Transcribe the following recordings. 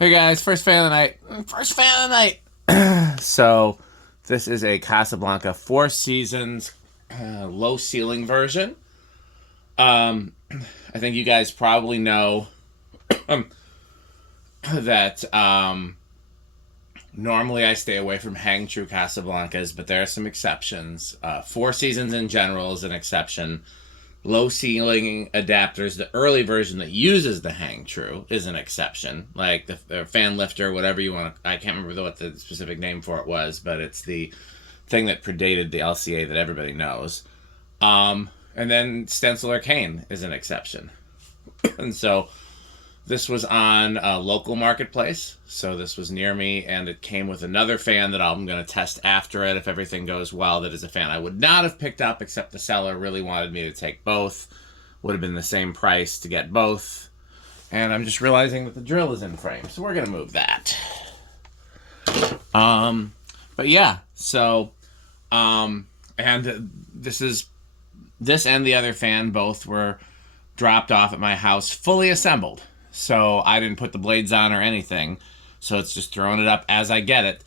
Hey guys, first fan of the night. First fan of the night. So, this is a Casablanca Four Seasons low ceiling version. I think you guys probably know that normally I stay away from hang true Casablancas, but there are some exceptions. Four Seasons in general is an exception. Low ceiling adapters, the early version that uses the hang true is an exception. Like the fan lifter, whatever you want to, I can't remember what the specific name for it was, but it's the thing that predated the LCA that everybody knows. And then stencil or cane is an exception. And so this was on a local marketplace. So this was near me, and it came with another fan that I'm going to test after it if everything goes well. That is a fan I would not have picked up, except the seller really wanted me to take both. Would have been the same price to get both. And I'm just realizing that the drill is in frame, so we're going to move that. But yeah, so, and this and the other fan both were dropped off at my house fully assembled. So I didn't put the blades on or anything. So it's just throwing it up as I get it.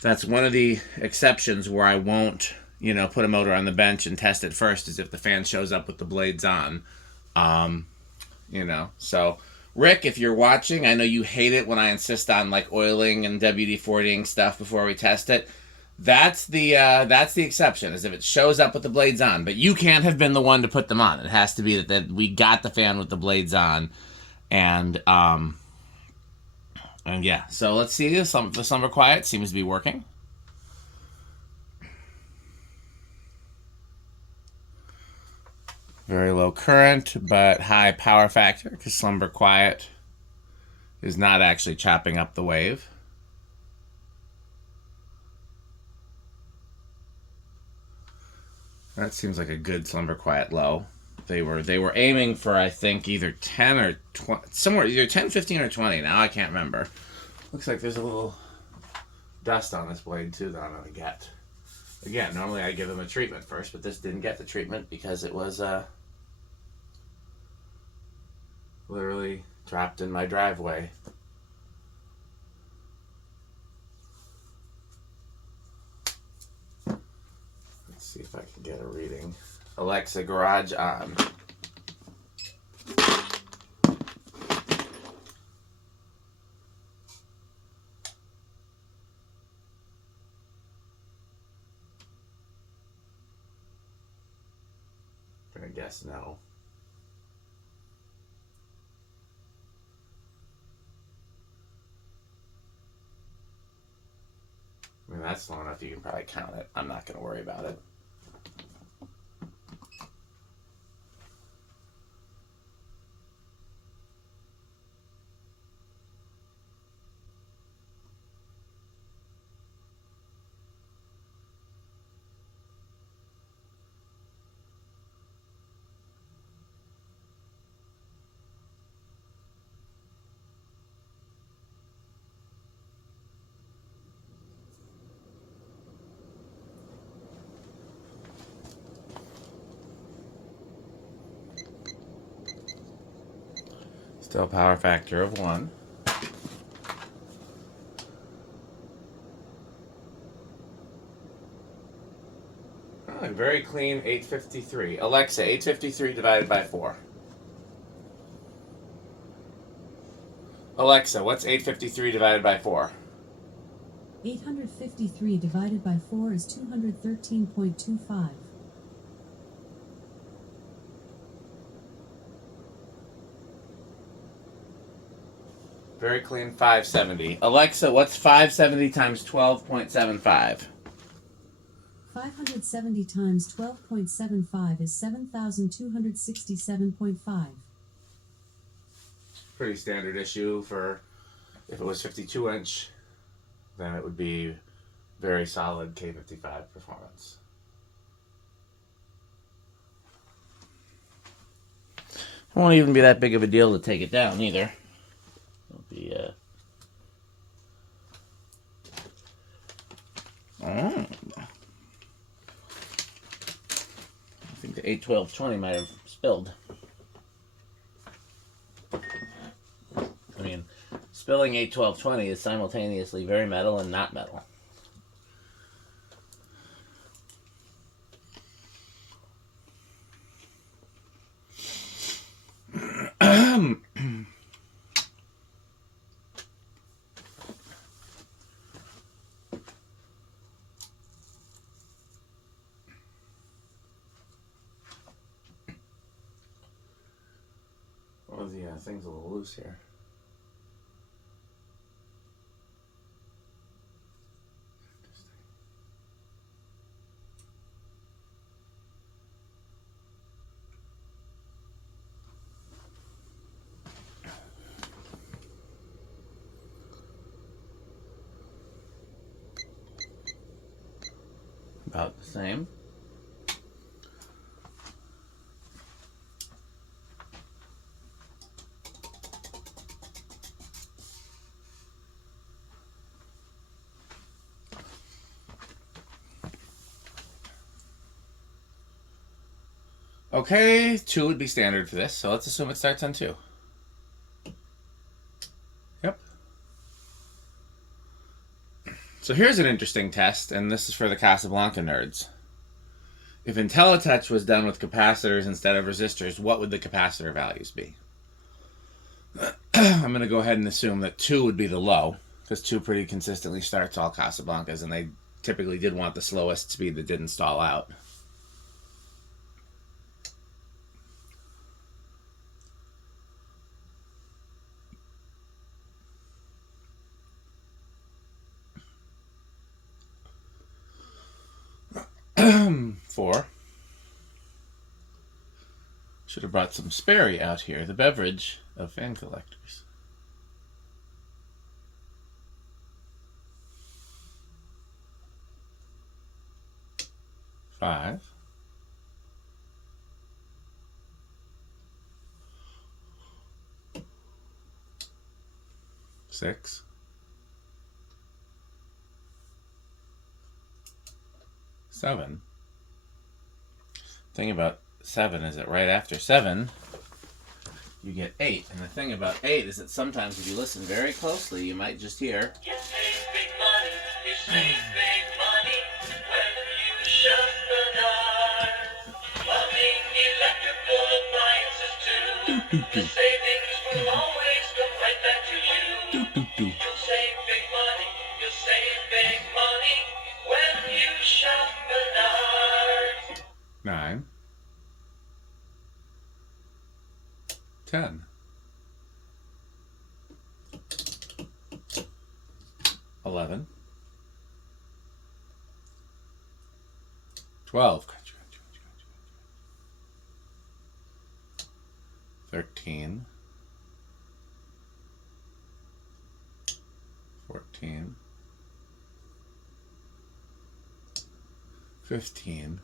That's one of the exceptions where I won't, put a motor on the bench and test it first, is if the fan shows up with the blades on. So Rick, if you're watching, I know you hate it when I insist on like oiling and WD-40ing stuff before we test it. That's the exception, is if it shows up with the blades on. But you can't have been the one to put them on. It has to be that we got the fan with the blades on. And yeah, so let's see. The slumber quiet seems to be working. Very low current, but high power factor, because slumber quiet is not actually chopping up the wave. That seems like a good slumber quiet low. They were aiming for, I think, either 10 or 20, somewhere either 10, 15, or 20. Now I can't remember. Looks like there's a little dust on this blade too that I'm gonna get. Again, normally I give them a treatment first, but this didn't get the treatment because it was literally dropped in my driveway. Let's see if I can get a reading. Alexa, garage on. I guess no. I mean, that's long enough you can probably count it. I'm not going to worry about it. Still power factor of 1. Oh, very clean 853. Alexa, 853 divided by 4. Alexa, what's 853 divided by 4? 853 divided by 4 is 213.25. Very clean 570. Alexa, what's 570 times 12.75? 570 times 12.75 is 7,267.5. Pretty standard issue for, if it was 52 inch, then it would be very solid K55 performance. It won't even be that big of a deal to take it down either. It'll be I think the 81220 might have spilled. I mean, Spilling 81220 is simultaneously very metal and not metal. Oh, the thing's a little loose here. About the same. Okay, 2 would be standard for this, so let's assume it starts on 2. Yep. So here's an interesting test, and this is for the Casablanca nerds. If IntelliTouch was done with capacitors instead of resistors, what would the capacitor values be? I'm going to go ahead and assume that 2 would be the low, because 2 pretty consistently starts all Casablancas, and they typically did want the slowest speed that didn't stall out. Four. Should have brought some Sperry out here, the beverage of fan collectors. 5. 6. 7. Thing about 7 is that right after 7, you get 8. And the thing about 8 is that sometimes if you listen very closely, you might just hear... You save big money, you save big money when you shop Menards. Plumbing, electrical appliances too. The savings will always come right back to you. You'll save big money, you'll save big money when you shop Menards. 9. 10. 11. 12. 13. 14. 15.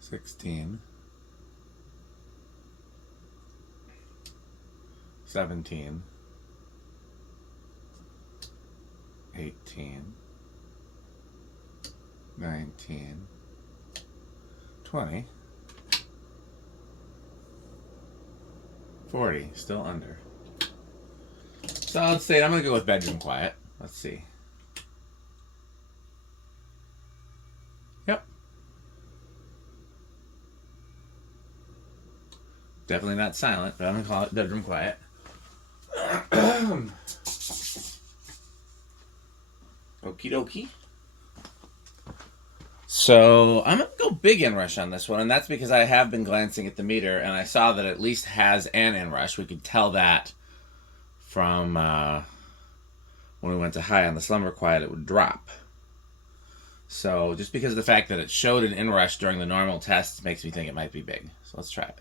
16. 17. 18. 19. 20. 40. Still under. Solid state. I'm going to go with bedroom quiet. Let's see. Yep. Definitely not silent, but I'm going to call it bedroom quiet. Okie dokie. So I'm going to go big inrush on this one, and that's because I have been glancing at the meter, and I saw that it at least has an inrush. We could tell that from when we went to high on the slumber quiet, it would drop. So just because of the fact that it showed an inrush during the normal test makes me think it might be big. So let's try it.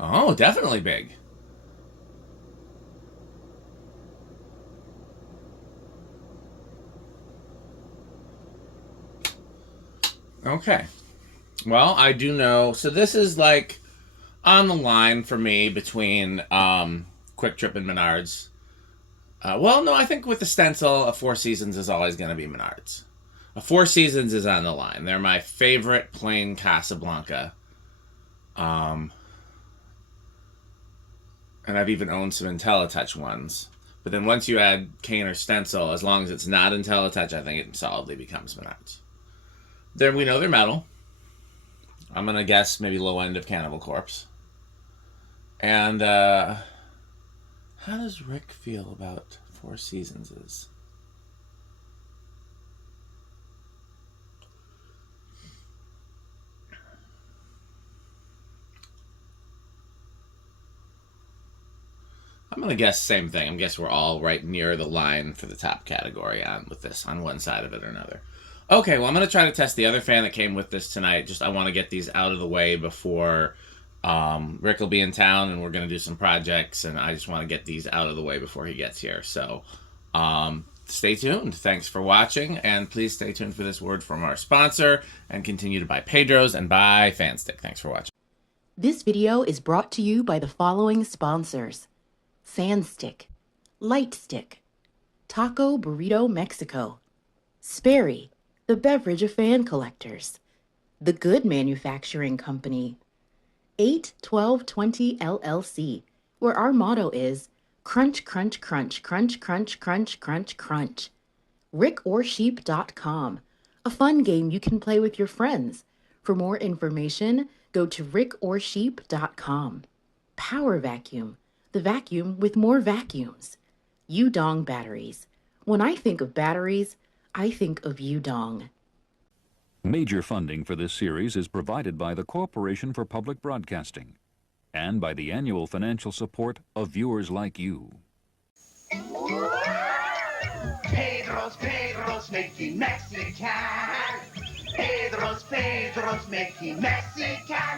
Oh, definitely big. Okay. Well, I do know. So this is like on the line for me between Quick Trip and Menards. Well, no, I think with the stencil, a Four Seasons is always going to be Menards. Four Seasons is on the line. They're my favorite plain Casablanca. And I've even owned some IntelliTouch ones. But then once you add cane or stencil, as long as it's not IntelliTouch, I think it solidly becomes Menards. Then we know they're metal. I'm going to guess maybe low end of Cannibal Corpse. And how does Rick feel about Four Seasons? I'm going to guess same thing. I guess we're all right near the line for the top category with this on one side of it or another. Okay, well, I'm going to try to test the other fan that came with this tonight. I want to get these out of the way before Rick will be in town, and we're going to do some projects, and I just want to get these out of the way before he gets here. So stay tuned. Thanks for watching, and please stay tuned for this word from our sponsor, and continue to buy Pedro's and buy Fanstick. Thanks for watching. This video is brought to you by the following sponsors: Sandstick, Lightstick, Taco Burrito Mexico, Sperry, the beverage of fan collectors, The Good Manufacturing Company, 81220 LLC, where our motto is crunch, crunch, crunch, crunch, crunch, crunch, crunch, crunch. RickOrSheep.com, a fun game you can play with your friends. For more information, go to RickOrSheep.com. Power Vacuum, the vacuum with more vacuums. Udong Batteries. When I think of batteries, I think of Udong. Major funding for this series is provided by the Corporation for Public Broadcasting and by the annual financial support of viewers like you. Pedro's making Mexican. Pedro's making Mexican.